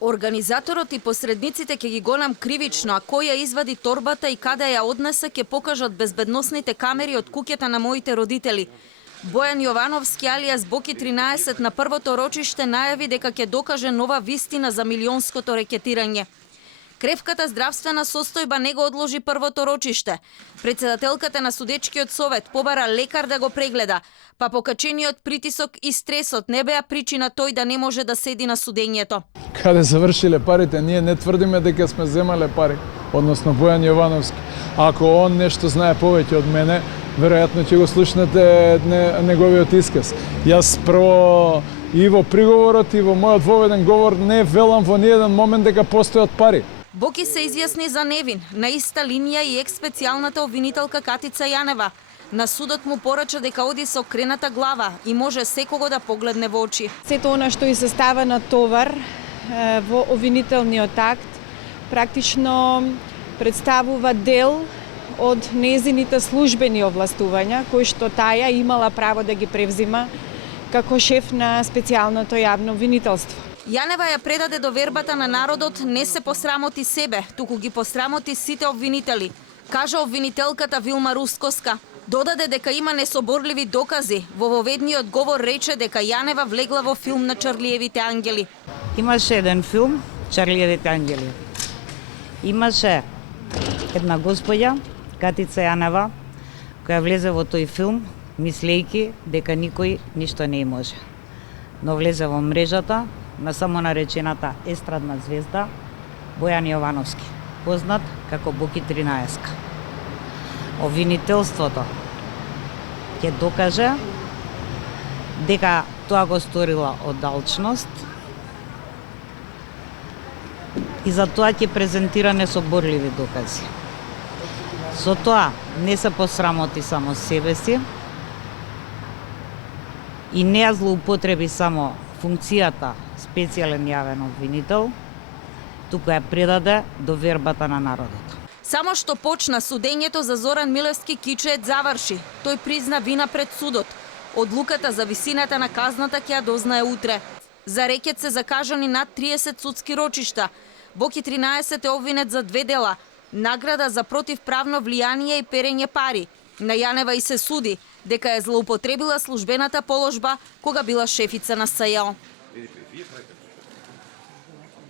Организаторот и посредниците ќе ги гонам кривично, а кој ја извади торбата и каде ја однесе ќе покажат безбедносните камери од куќата на моите родители. Бојан Јовановски алијас Боки 13 на првото рочиште најави дека ќе докаже нова вистина за милионското рекетирање. Кревката здравствена состојба не го одложи првото рочиште. Председателката на судечкиот совет побара лекар да го прегледа, па покачениот притисок и стресот не беа причина тој да не може да седи на судењето. Каде завршиле парите? Ние не тврдиме дека сме земале пари, односно Бојан Јовановски. Ако он нешто знае повеќе од мене, веројатно ќе го слушнете неговиот исказ. Јас прво и во приговорот и во мојот воведен говор не велам во ниеден момент дека постојат пари. Боки се изјасни за невин, на иста линија и екс-специјалната обвинителка Катица Јанева. На судот му порача дека оди со окрената глава и може секого да погледне во очи. Сето она што и се става на товар во обвинителниот акт практично представува дел од незините службени овластувања кои што таја имала право да ги превзима како шеф на специјалното јавно обвинителство. Јанева ја предаде довербата на народот, не се посрамоти себе, туку ги посрамоти сите обвинители, кажа обвинителката Вилма Рускоска. Додаде дека има несоборливи докази. Во воведниот говор рече дека Јанева влегла во филм на Чарлиевите ангели. Имаше еден филм, Чарлиевите ангели. Имаше една господја, Катица Јанева, која влезе во тој филм, мислејки дека никој ништо не може. Но влезе во мрежата на самонаречената естрадна звезда Бојан Јовановски, познат како Боки 13. Обвинителството ќе докаже дека тоа го сторила од алчност и за тоа ќе презентира несоборливи докази. Со тоа не се посрамоти само себе си и не ја злоупотреби само функцијата специјален јавен обвинител, туку ја предаде довербата на народот. Само што почна судењето за Зоран Милевски Кичеет заврши. Тој призна вина пред судот. Одлуката за висината на казната ќе ја дознае утре. За рекет се закажани над 30 судски рочишта. Боки 13 е обвинет за 2 дела. Награда за противправно влијание и перење пари. На Јанева и се суди дека е злоупотребила службената положба кога била шефица на СЈО.